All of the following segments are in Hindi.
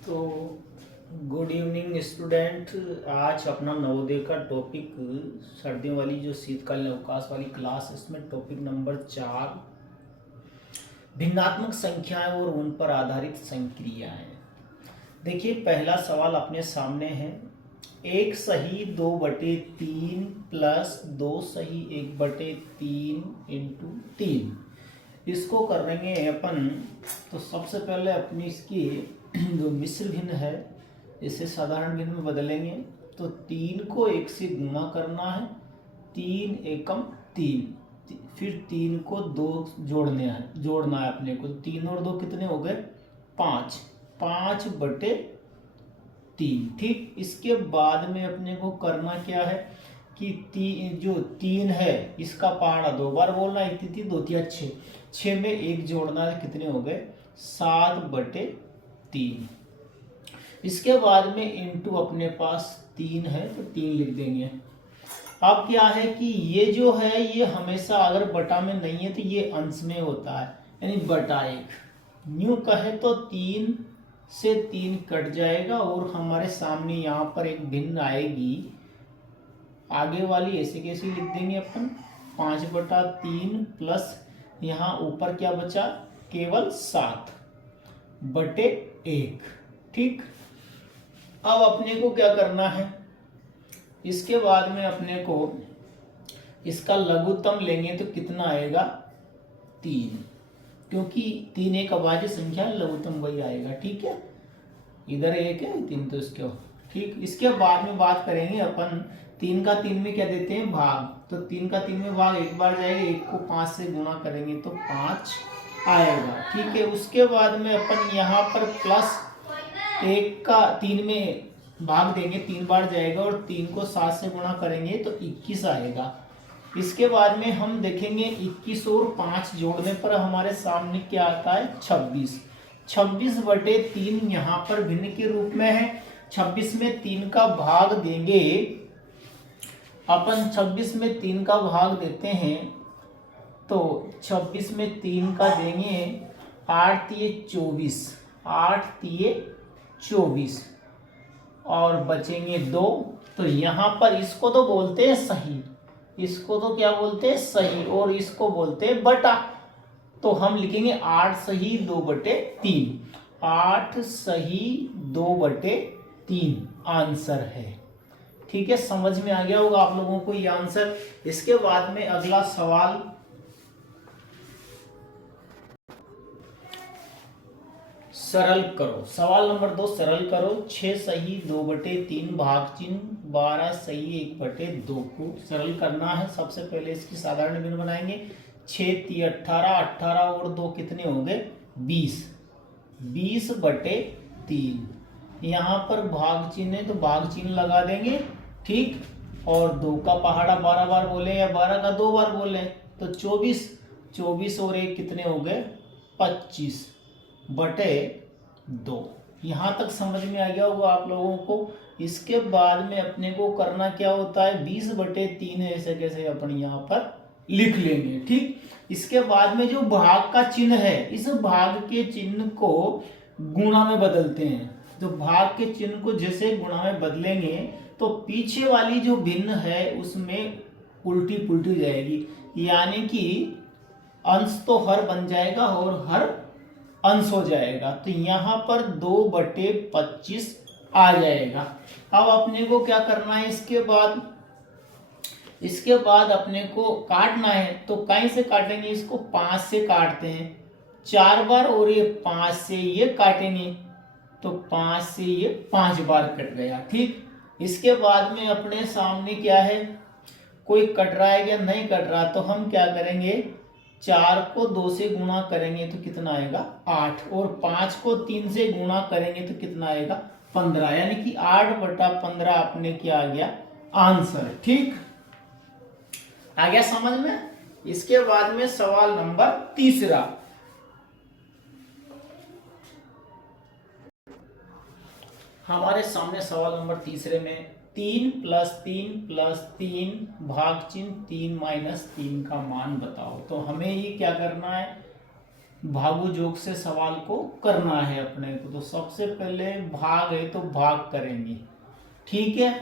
तो गुड इवनिंग स्टूडेंट। आज अपना नवोदय का टॉपिक सर्दियों वाली जो शीतकालीन अवकाश वाली क्लास, इसमें टॉपिक नंबर 4 भिन्नात्मक संख्याएं और उन पर आधारित संक्रियाएं। देखिए, पहला सवाल अपने सामने है। 1 सही 2/3 प्लस 2 सही 1/3 इंटू 3। इसको करेंगे अपन। तो सबसे पहले अपनी इसकी जो मिश्र भिन्न है इसे साधारण भिन्न में बदलेंगे। तो 3 को 1 से गुणा करना है, 3 एकम 3, फिर 3 को 2 जोड़ना है अपने को। 3 और 2 कितने हो गए? 5, 5/3। ठीक, इसके बाद में अपने को करना क्या है कि जो 3 है इसका पहाड़ा 2 बार बोलना है। 3 2 3 6, 6 में 1 जोड़ना है, कितने हो गए? 7/3। इसके बाद में इंटू अपने पास 3 है तो 3 लिख देंगे। अब क्या है कि ये जो है ये हमेशा अगर बटा में नहीं है तो ये अंश में होता है, यानी बटा 1। न्यू कहे तो 3 से 3 कट जाएगा और हमारे सामने यहाँ पर एक भिन्न आएगी। आगे वाली ऐसे कैसे लिख देंगे अपन? 5/3 प्लस यहाँ ऊपर क्या बचा? केवल 7/1। ठीक, अब अपने को क्या करना है? इसके बाद में अपने को इसका लघुत्तम लेंगे तो कितना आएगा? 3, क्योंकि 3 एक अभाज्य संख्या, लघुत्तम वही आएगा। ठीक है, इधर 1 है 3 तो इसके। ठीक, इसके बाद में बात करेंगे अपन 3 का 3 में क्या देते हैं? भाग। तो 3 का 3 में भाग एक बार जाएगा, 1 को 5 से गुणा करेंगे तो 5 आएगा। ठीक है, उसके बाद में अपन यहाँ पर प्लस 1 का 3 में भाग देंगे, 3 बार जाएगा और 3 को 7 से गुणा करेंगे तो 21 आएगा। इसके बाद में हम देखेंगे 21 और 5 जोड़ने पर हमारे सामने क्या आता है? 26। 26/3 यहाँ पर भिन्न के रूप में है। 26 में 3 का भाग देंगे अपन। 26 में 3 का भाग देते हैं तो 26 में 3 का देंगे 8 तिये 24, 8 तिये 24 और बचेंगे 2। तो यहाँ पर इसको तो बोलते हैं सही, इसको तो क्या बोलते हैं? सही, और इसको बोलते हैं बटा। तो हम लिखेंगे 8 सही 2/3। 8 सही 2/3 आंसर है। ठीक है, समझ में आ गया होगा आप लोगों को ये आंसर। इसके बाद में अगला सवाल, सरल करो। सवाल नंबर 2 सरल करो। 6 सही 2/3 भाग चिन्ह 12 सही 1/2 को सरल करना है। सबसे पहले इसकी साधारण भिन्न बनाएंगे। 6 3 18, 18 और 2 कितने हो गए? 20, 20/3। यहाँ पर भाग चिन्ह है तो भाग चिन्ह लगा देंगे। ठीक, और 2 का पहाड़ा 12 बार बोले या 12 का 2 बार बोले तो 24, 24 और 1 कितने हो गए? 25/2। यहाँ तक समझ में आ गया होगा आप लोगों को। इसके बाद में अपने को करना क्या होता है? 20/3 है, ऐसे कैसे अपन यहाँ पर लिख लेंगे। ठीक, इसके बाद में जो भाग का चिन्ह है, इस भाग के चिन्ह को गुणा में बदलते हैं। तो भाग के चिन्ह को जैसे गुणा में बदलेंगे तो पीछे वाली जो भिन्न है उसमें उल्टी पुल्टी जाएगी, यानी कि अंश तो हर बन जाएगा और हर अंश हो जाएगा। तो यहाँ पर 2/25 आ जाएगा। अब अपने को क्या करना है? इसके बाद अपने को काटना है। तो कहीं से काटेंगे? इसको 5 से काटते हैं 4 बार और ये 5 से ये काटेंगे तो 5 से ये 5 बार कट गया। ठीक, इसके बाद में अपने सामने क्या है? कोई कट रहा है या नहीं कट रहा? तो हम क्या करेंगे? 4 को 2 से गुणा करेंगे तो कितना आएगा? 8, और 5 को 3 से गुणा करेंगे तो कितना आएगा? 15, यानी कि 8/15 अपने क्या आ गया? आंसर। ठीक, आ गया समझ में? इसके बाद में सवाल नंबर 3 हमारे सामने। सवाल नंबर 3 में 3 + 3 + 3 भाग चिन्ह 3 - 3 का मान बताओ। तो हमें ये क्या करना है? भागु जोग से सवाल को करना है अपने को। तो सबसे पहले भाग है तो भाग करेंगे, ठीक है।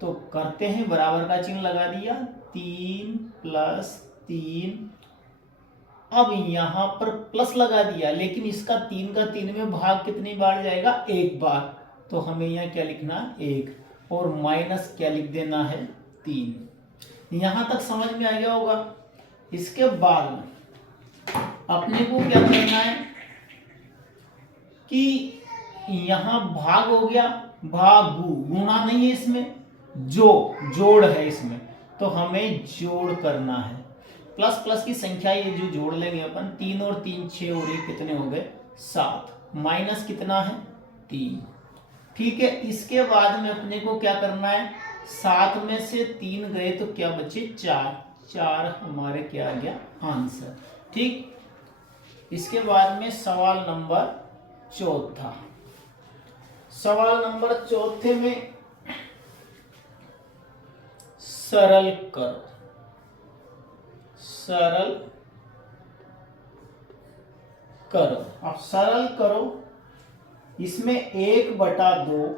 तो करते हैं, बराबर का चिन्ह लगा दिया, 3 + 3। अब यहाँ पर प्लस लगा दिया, लेकिन इसका 3 का 3 में भाग कितनी बार जाएगा, एक बार। तो हमें यहाँ क्या लिखना, 1, और माइनस क्या लिख देना है, 3। यहाँ तक समझ में आ गया होगा। इसके बाद अपने को क्या करना है कि यहाँ भाग हो गया, भागु, गुणा नहीं है इसमें, जोड़ है इसमें, तो हमें जोड़ करना है। प्लस प्लस की संख्या ये जो जोड़ लेंगे अपन, 3 और 3 6, और ये कितने हो गए, 7। माइनस कितना है, 3, ठीक है। इसके बाद में अपने को क्या करना है, 7 में से 3 गए तो क्या बचे, 4 हमारे क्या आ गया, आंसर, ठीक। इसके बाद में सवाल नंबर चौथा। सवाल नंबर चौथे में सरल करो, सरल करो। अब सरल करो, इसमें 1/2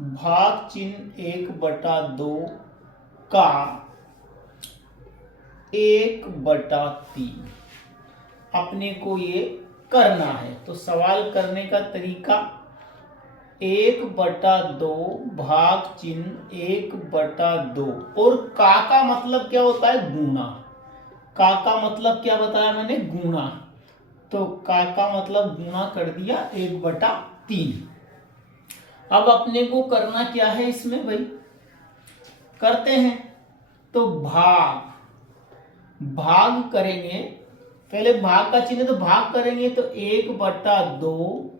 भाग चिन्ह 1/2 का 1/3 अपने को ये करना है। तो सवाल करने का तरीका, 1/2 भाग चिन्ह 1/2, और का मतलब क्या होता है, गुणा। का मतलब क्या बताया मैंने, गुणा। तो का मतलब गुणा कर दिया 1/3। अब अपने को करना क्या है इसमें भाई, करते हैं। तो भाग करेंगे, पहले भाग का चिन्ह, तो भाग करेंगे तो 1/2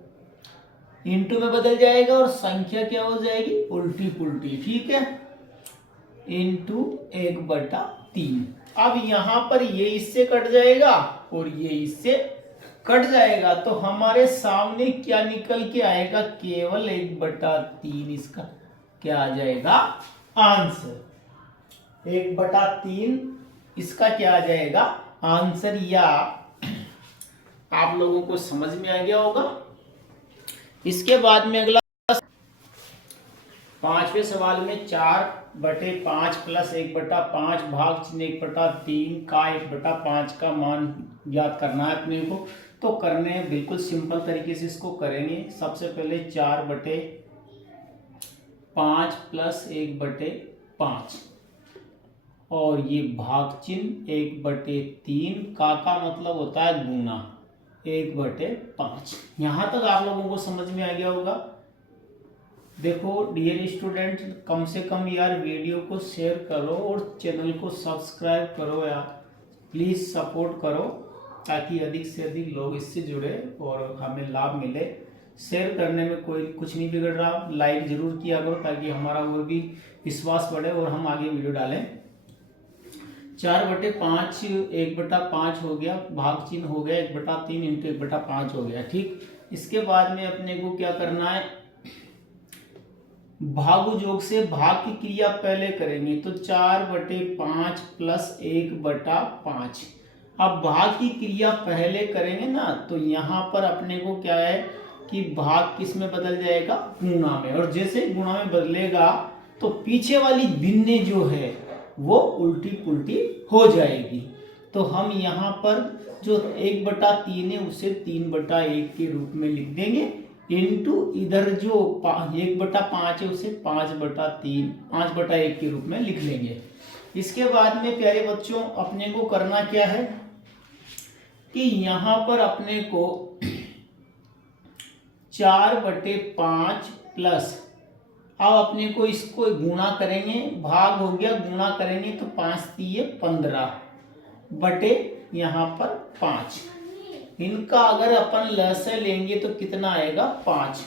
इंटू में बदल जाएगा, और संख्या क्या हो जाएगी, उल्टी पुल्टी, ठीक है, इंटू 1/3। अब यहां पर ये इससे कट जाएगा और ये इससे कट जाएगा, तो हमारे सामने क्या निकल के आएगा, केवल 1/3 इसका क्या आ जाएगा, आंसर। 1/3 इसका क्या आ जाएगा, आंसर। या आप लोगों को समझ में आ गया होगा। इसके बाद में अगला 5वें सवाल में 4/5 + 1/5 भाग चिन्ह 1/3 का 1/5 का मान याद करना है अपने को। तो करने हैं बिल्कुल सिंपल तरीके से इसको करेंगे। सबसे पहले 4/5 + 1/5, और ये भाग चिन्ह 1/3 का मतलब होता है गुना 1/5। यहां तक आप लोगों को समझ में आ गया होगा। देखो डियर स्टूडेंट, कम से कम यार वीडियो को शेयर करो और चैनल को सब्सक्राइब करो यार, प्लीज सपोर्ट करो, ताकि अधिक से अधिक लोग इससे जुड़े और हमें लाभ मिले। शेयर करने में कोई कुछ नहीं बिगड़ रहा, लाइक जरूर किया करो ताकि हमारा वो भी विश्वास बढ़े और हम आगे वीडियो डालें। 4/5 1/5 हो गया, भाग चिन्ह हो गया 1/3 इंटू 1/5 हो गया, ठीक। इसके बाद में अपने को क्या करना है, भागु जोग से भाग की क्रिया पहले करेंगे। तो 4/5 + 1/5। अब भाग की क्रिया पहले करेंगे ना, तो यहाँ पर अपने को क्या है कि भाग किस में बदल जाएगा, गुणा में, और जैसे गुणा में बदलेगा तो पीछे वाली भिन्ने जो है वो उल्टी पुल्टी हो जाएगी। तो हम यहाँ पर जो 1/3 है उसे 3/1 के रूप में लिख देंगे, इंटू इधर जो 1/5 है उसे 5/3 5/1 के रूप में लिख लेंगे। इसके बाद में प्यारे बच्चों अपने को करना क्या है कि यहाँ पर अपने को 4/5 प्लस, अब अपने को इसको गुणा करेंगे, भाग हो गया, गुणा करेंगे तो 5 3 15 बटे यहाँ पर 5। इनका अगर अपन लसागु लेंगे तो कितना आएगा, 5,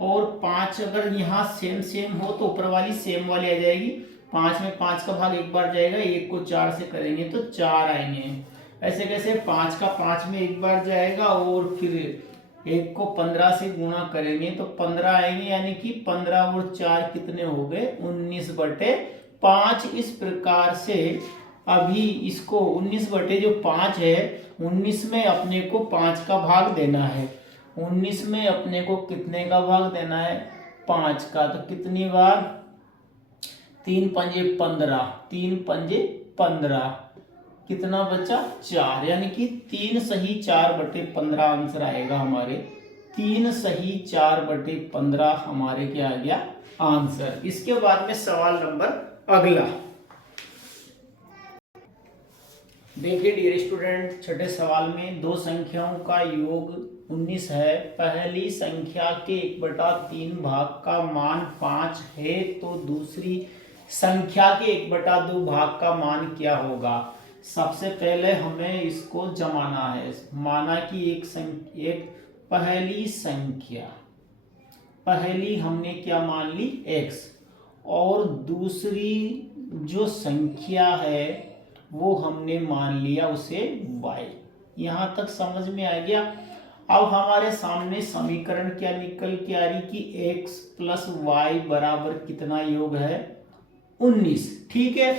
और 5 अगर यहाँ सेम हो तो ऊपर वाली सेम वाली आ जाएगी। 5 में 5 का भाग एक बार जाएगा, 1 को 4 से करेंगे तो 4 आएंगे। ऐसे कैसे 5 का 5 में एक बार जाएगा, और फिर 1 को 15 से गुणा करेंगे तो 15 आएंगे, यानी कि 15 और 4 कितने हो गए, 19/5। इस प्रकार से अभी इसको 19 बटे जो 5 है, 19 में अपने को 5 का भाग देना है। 19 में अपने को कितने का भाग देना है? 5 का। तो कितनी बार? 3 पंजे 15, 3 पंजे 15, कितना बचा? 4, यानी कि 3 सही 4 बटे 15 आंसर आएगा हमारे। 3 सही 4 बटे 15 हमारे क्या आ गया? आंसर। इसके बाद में सवाल नंबर अगला देखिए डियर स्टूडेंट, छठे सवाल में दो संख्याओं का योग 19 है। पहली संख्या के 1/3 भाग का मान 5 है, तो दूसरी संख्या के 1/2 भाग का मान क्या होगा? सबसे पहले हमें इसको जमाना है। माना कि एक पहली हमने क्या मान ली? x, और दूसरी जो संख्या है वो हमने मान लिया उसे y। यहां तक समझ में आ गया। अब हमारे सामने समीकरण क्या निकल के आ रही कि x प्लस वाई बराबर कितना योग है? 19। ठीक है।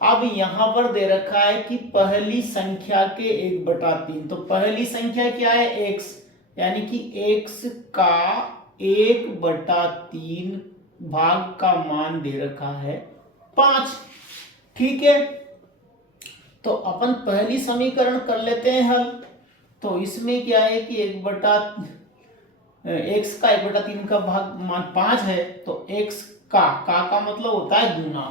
अब यहां पर दे रखा है कि पहली संख्या के 1/3, तो पहली संख्या क्या है? x, यानी कि x का 1/3 भाग का मान दे रखा है 5। ठीक है। तो अपन पहली समीकरण कर लेते हैं हल। तो इसमें क्या है कि x का 1/3 का भाग मान 5 है, तो x का मतलब होता है गुना।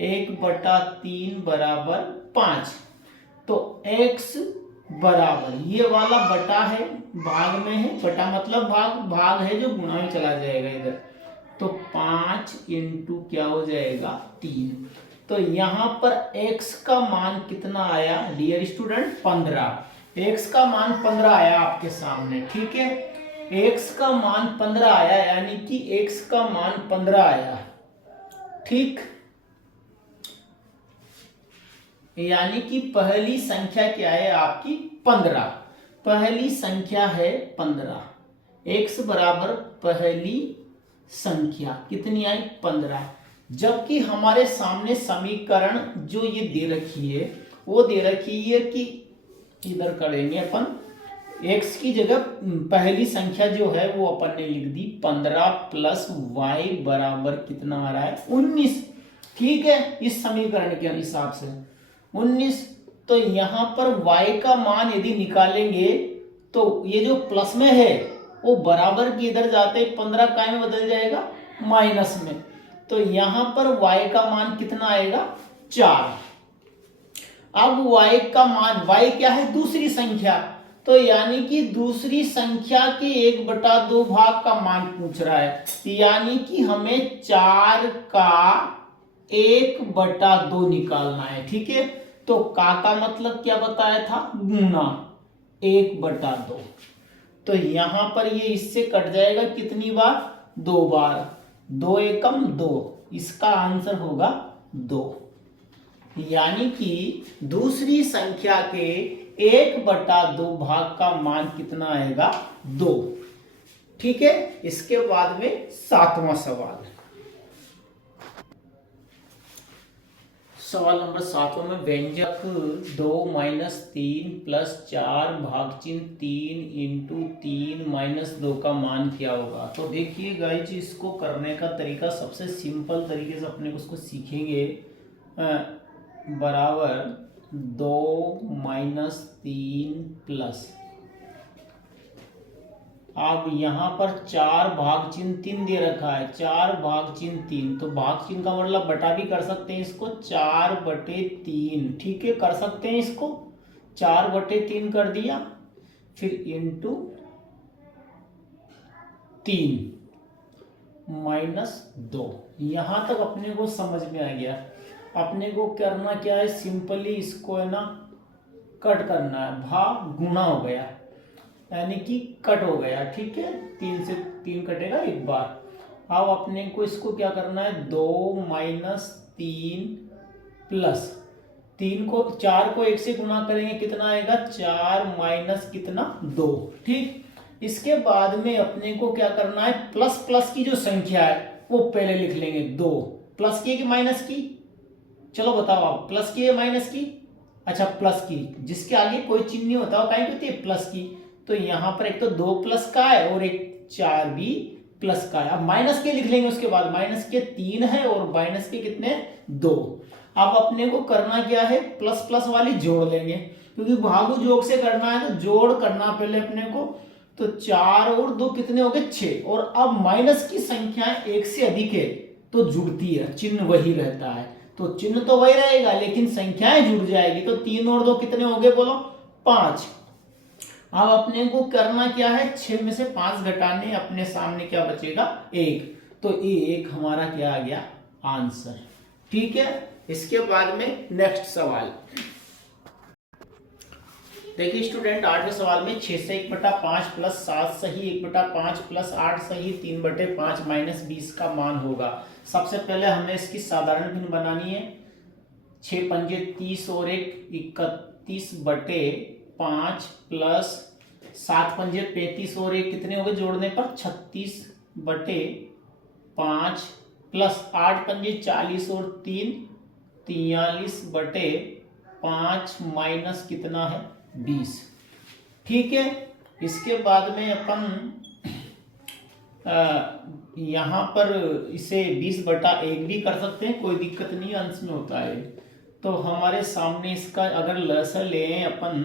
1/3 बराबर 5। तो x बराबर, ये वाला बटा है, भाग में है, बटा मतलब भाग है जो गुणा में चला जाएगा इधर। तो 5 इंटू क्या हो जाएगा? 3। तो यहां पर x का मान कितना आया डियर स्टूडेंट? 15। x का मान 15 आया आपके सामने। ठीक है। x का मान 15 आया, यानी कि x का मान 15 आया। ठीक, यानी कि पहली संख्या क्या है आपकी? 15। पहली संख्या है 15। x बराबर पहली संख्या कितनी आई? 15। जबकि हमारे सामने समीकरण जो ये दे रखी है वो दे रखी है कि इधर करेंगे अपन, x की जगह पहली संख्या जो है वो अपन ने लिख दी 15 प्लस y बराबर कितना आ रहा है? 19। ठीक है। इस समीकरण के हिसाब से 19। तो यहां पर y का मान यदि निकालेंगे तो ये जो प्लस में है वो बराबर के इधर जाते 15 काय में बदल जाएगा? माइनस में। तो यहां पर y का मान कितना आएगा? 4। अब y का मान, y क्या है? दूसरी संख्या। तो यानी कि दूसरी संख्या के 1/2 भाग का मान पूछ रहा है, यानी कि हमें 4 का 1/2 निकालना है। ठीक है। तो का मतलब क्या बताया था? गुना 1/2। तो यहां पर ये इससे कट जाएगा कितनी बार? 2 बार। 2 एकम 2, इसका आंसर होगा 2। यानी कि दूसरी संख्या के 1/2 भाग का मान कितना आएगा? 2। ठीक है। इसके बाद में 7वां सवाल, सवाल नंबर 7 में व्यंजक 2 - 3 + 4 भागचिन्ह 3 इंटू 3 - 2 का मान क्या होगा? तो देखिए गाइज, इसको करने का तरीका सबसे सिंपल तरीके से अपने उसको सीखेंगे। बराबर 2 - 3 प्लस, अब यहां पर 4 भागचिन्ह 3 दे रखा है, 4 भागचिन्ह 3, तो भागचिन्ह का मतलब बटा भी कर सकते हैं इसको, 4/3। ठीक है, कर सकते हैं इसको, 4/3 कर दिया, फिर इंटू 3 -2। यहां तक अपने को समझ में आ गया। अपने को करना क्या है? सिंपली इसको है ना कट करना है, भाग गुना हो गया, यानी कि कट हो गया। ठीक है, 3 से 3 कटेगा एक बार। अब अपने को इसको क्या करना है? 2 - 3 प्लस 3 को 4 को 1 से गुना करेंगे, कितना आएगा? 4 माइनस कितना? 2। ठीक, इसके बाद में अपने को क्या करना है? प्लस की जो संख्या है वो पहले लिख लेंगे, 2 प्लस की कि माइनस की? चलो बताओ आप, प्लस की या माइनस की? अच्छा प्लस की, जिसके आगे कोई चिन्ह नहीं होता वो काहे होती है? प्लस की। तो यहाँ पर एक तो 2 प्लस का है और एक 4 भी प्लस का है। अब माइनस के लिख लेंगे उसके बाद, माइनस के 3 है और माइनस के कितने? 2। अब अपने को करना क्या है? प्लस प्लस वाली जोड़ लेंगे, क्योंकि भागु जोग से करना है तो जोड़ करना पहले अपने को। तो 4 और 2 कितने हो गए? 6। और अब माइनस की संख्या 1 से अधिक है तो जुड़ती है, चिन्ह वही रहता है। तो चिन्ह तो वही रहेगा लेकिन संख्याएं जुड़ जाएगी। तो 3 और 2 कितने हो गए बोलो? 5। अब अपने को करना क्या है? 6 में से 5 घटाने, अपने सामने क्या बचेगा? 1। तो ये एक हमारा क्या आ गया? आंसर। ठीक है। इसके बाद में नेक्स्ट सवाल देखिए स्टूडेंट, 8वें सवाल में 6 से 1/5 प्लस 7 सही 1/5 प्लस 8 सही 3/5 माइनस 20 का मान होगा। सबसे पहले हमें इसकी साधारण भिन्न बनानी है। 6 पंजे 30 और 1 31/5 प्लस 7 पंजे 35 और 1 कितने हो गए जोड़ने पर? 36/5 प्लस 8 पंजे 40 और 3 43/5 माइनस कितना है? 20। ठीक है। इसके बाद में अपन यहाँ पर इसे 20/1 भी कर सकते हैं, कोई दिक्कत नहीं, अंश में होता है। तो हमारे सामने इसका अगर लसा लें अपन,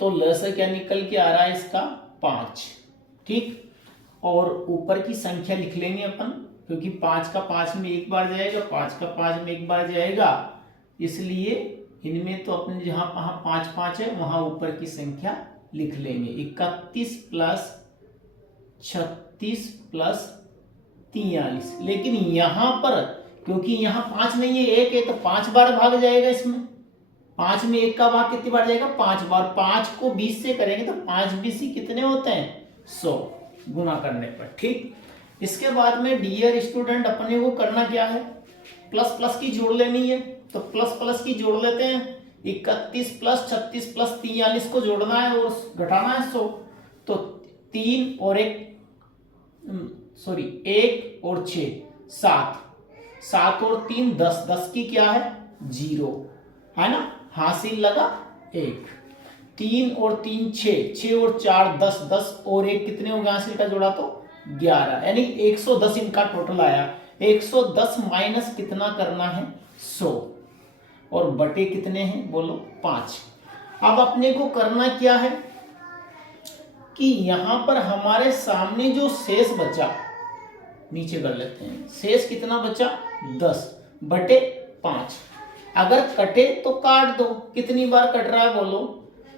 तो लसा क्या निकल के आ रहा है इसका? 5। ठीक। और ऊपर की संख्या लिख लेंगे अपन, क्योंकि 5 का 5 में एक बार जाएगा, 5 का 5 में एक बार जाएगा, इसलिए इनमें तो अपने जहां 5 5 है वहां ऊपर की संख्या लिख लेंगे। 31 प्लस 36 प्लस 43। लेकिन यहां पर क्योंकि यहां 5 नहीं है 1 है तो 5 बार भाग जाएगा इसमें। 5 में 1 का भाग कितनी बार जाएगा? 5 बार। 5 को 20 से करेंगे तो 5 20 कितने होते हैं? 100 गुना करने पर। ठीक। इसके बाद में डियर स्टूडेंट अपने को करना क्या है? प्लस प्लस की जोड़ लेनी है। तो प्लस प्लस की जोड़ लेते हैं। 31 प्लस 36 प्लस 43 को जोड़ना है और घटाना है 100। तो 3 और 1 और 6 7 7 और 3 10 10 की क्या है? 0 है ना, हासिल लगा 1। 3 और 3 6 6 और 4 10 10 और 1 कितने हो गए? हासिल का जोड़ा तो 11, यानी 110 इनका टोटल आया। 110 माइनस कितना करना है? 100 और बटे कितने हैं बोलो? 5। अब अपने को करना क्या है कि यहां पर हमारे सामने जो शेष बचा, नीचे कर लेते हैं, शेष कितना बचा? 10/5। अगर कटे तो काट दो। कितनी बार कट रहा है बोलो?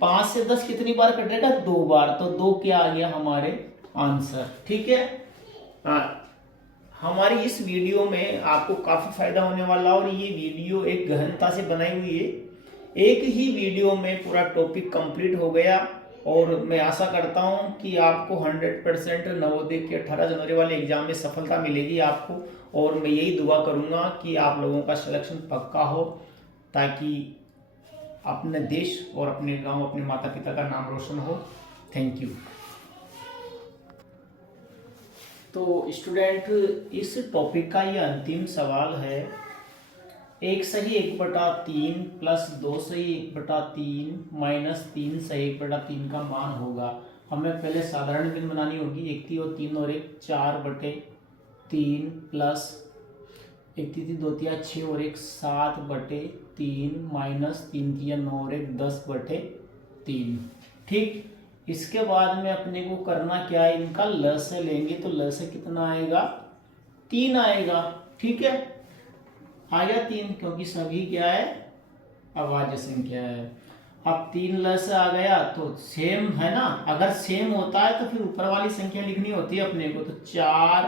5 से 10 कितनी बार कटेगा? 2 बार। तो 2 क्या आ गया हमारे आंसर। ठीक है। हमारी इस वीडियो में आपको काफी फायदा होने वाला, और ये वीडियो एक गहनता से बनाई हुई है। एक ही वीडियो में पूरा टॉपिक कंप्लीट हो गया, और मैं आशा करता हूं कि आपको 100% नवोदय के 18 जनवरी वाले एग्जाम में सफलता मिलेगी आपको। और मैं यही दुआ करूंगा कि आप लोगों का सिलेक्शन पक्का हो, ताकि अपने देश और अपने गांव, अपने माता पिता का नाम रोशन हो। Thank you. तो स्टूडेंट, इस टॉपिक का ये अंतिम सवाल है। 1 सही 1/3 प्लस 2 सही 1/3 माइनस 3 सही 1/3 का मान होगा। हमें पहले साधारण भिन्न बनानी होगी। 1 3 और 3 और 1 4/3 प्लस 1 3 2 3 6 और 1 7/3 माइनस 3 3 9 और 1 10/3। ठीक। इसके बाद में अपने को करना क्या है? इनका लस लेंगे तो लस कितना आएगा? 3 आएगा। ठीक है, आ गया 3, क्योंकि सभी क्या है? अभाज्य संख्या है। अब 3 लस आ गया तो सेम है ना। अगर सेम होता है तो फिर ऊपर वाली संख्या लिखनी होती है अपने को। तो 4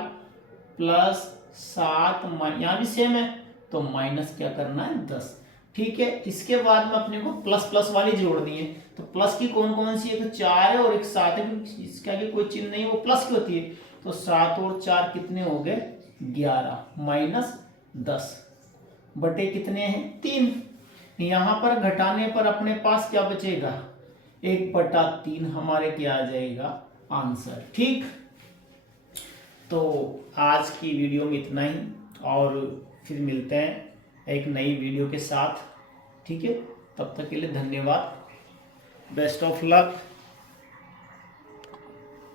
प्लस 7, यहां भी सेम है तो माइनस क्या करना है? 10। ठीक है। इसके बाद में अपने को प्लस प्लस वाली जोड़नी है। तो प्लस की कौन कौन सी है? तो 4 है और एक 7 है, इसके आगे कोई चिन्ह नहीं, वो प्लस की होती है। तो 7 और 4 कितने हो गए? 11 माइनस 10 बटे कितने हैं? 3। यहां पर घटाने पर अपने पास क्या बचेगा? 1/3 हमारे क्या आ जाएगा? आंसर। ठीक। तो आज की वीडियो में इतना ही, और फिर मिलते हैं एक नई वीडियो के साथ। ठीक है, तब तक के लिए धन्यवाद, बेस्ट ऑफ लक।